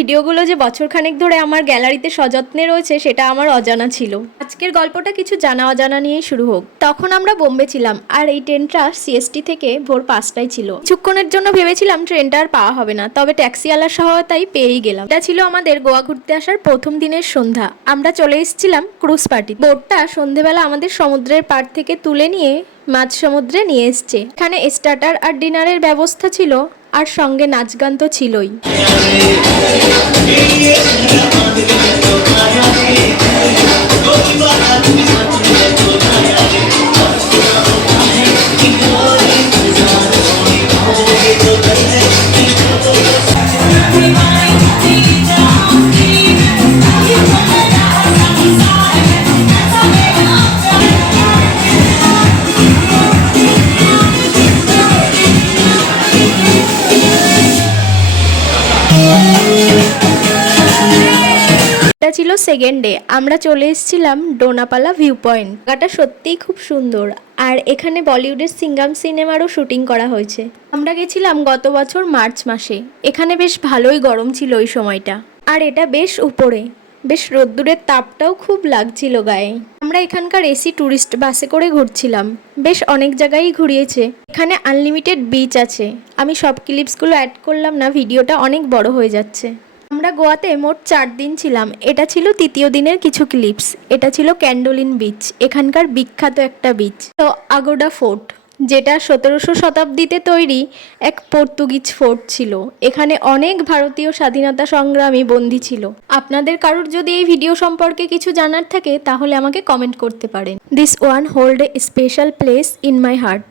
ভিডিওগুলো যে বছরখানেক ধরে আমার গ্যালারিতে সযত্নে রয়েছে সেটা আমার অজানা ছিল। আজকের গল্পটা কিছু জানা অজানা নিয়েই শুরু হোক। তখন আমরা বোম্বে ছিলাম আর এই ট্রেনটা সিএসটি থেকে ভোর 5টায় ছিল। কিছুক্ষণের জন্য ভেবেছিলাম ট্রেনটা আর পাওয়া হবে না, তবে ট্যাক্সিওয়ালার সহায়তায় পেয়েই গেলাম। এটা ছিল আমাদের গোয়া ঘুরতে আসার প্রথম দিনের সন্ধ্যা। আমরা চলে এসেছিলাম ক্রুজ পার্টি। বোটটা সন্ধেবেলা আমাদের সমুদ্রের পাড় থেকে তুলে নিয়ে মাঝ সমুদ্রে নিয়ে এসছে। এখানে স্টার্টার আর ডিনারের ব্যবস্থা ছিল, আর সঙ্গে নাচ গান তো ছিলই। এটা ছিল সেকেন্ড ডে। আমরা চলে এসেছিলাম ডোনাপালা ভিউ পয়েন্ট। জায়গাটা সত্যিই খুব সুন্দর, আর এখানে বলিউডের সিঙ্গাম সিনেমারও শুটিং করা হয়েছে। আমরা গেছিলাম গত বছর মার্চ মাসে। এখানে বেশ ভালোই গরম ছিল ওই সময়টা, আর এটা বেশ উপরে, বেশ রোদ্দুরের তাপটাও খুব লাগছিল গায়ে। আমরা এখানকার এসি ট্যুরিস্ট বাসে করে ঘুরছিলাম। বেশ অনেক জায়গায়ই ঘুরিয়েছে। এখানে আনলিমিটেড বিচ আছে। আমি সব ক্লিপসগুলো অ্যাড করলাম না, ভিডিওটা অনেক বড় হয়ে যাচ্ছে। আমরা গোয়াতে মোট 4 দিন ছিলাম। এটা ছিল তৃতীয় দিনের কিছু ক্লিপস। এটা ছিল ক্যান্ডোলিন বিচ, এখানকার বিখ্যাত একটা বিচ। তো আগোডা ফোর্ট, যেটা 17শো শতাব্দীতে তৈরি এক পর্তুগিজ ফোর্ট ছিল। এখানে অনেক ভারতীয় স্বাধীনতা সংগ্রামী বন্দী ছিল। আপনাদের কারোর যদি এই ভিডিও সম্পর্কে কিছু জানার থাকে তাহলে আমাকে কমেন্ট করতে পারেন। This one hold a special place in my heart.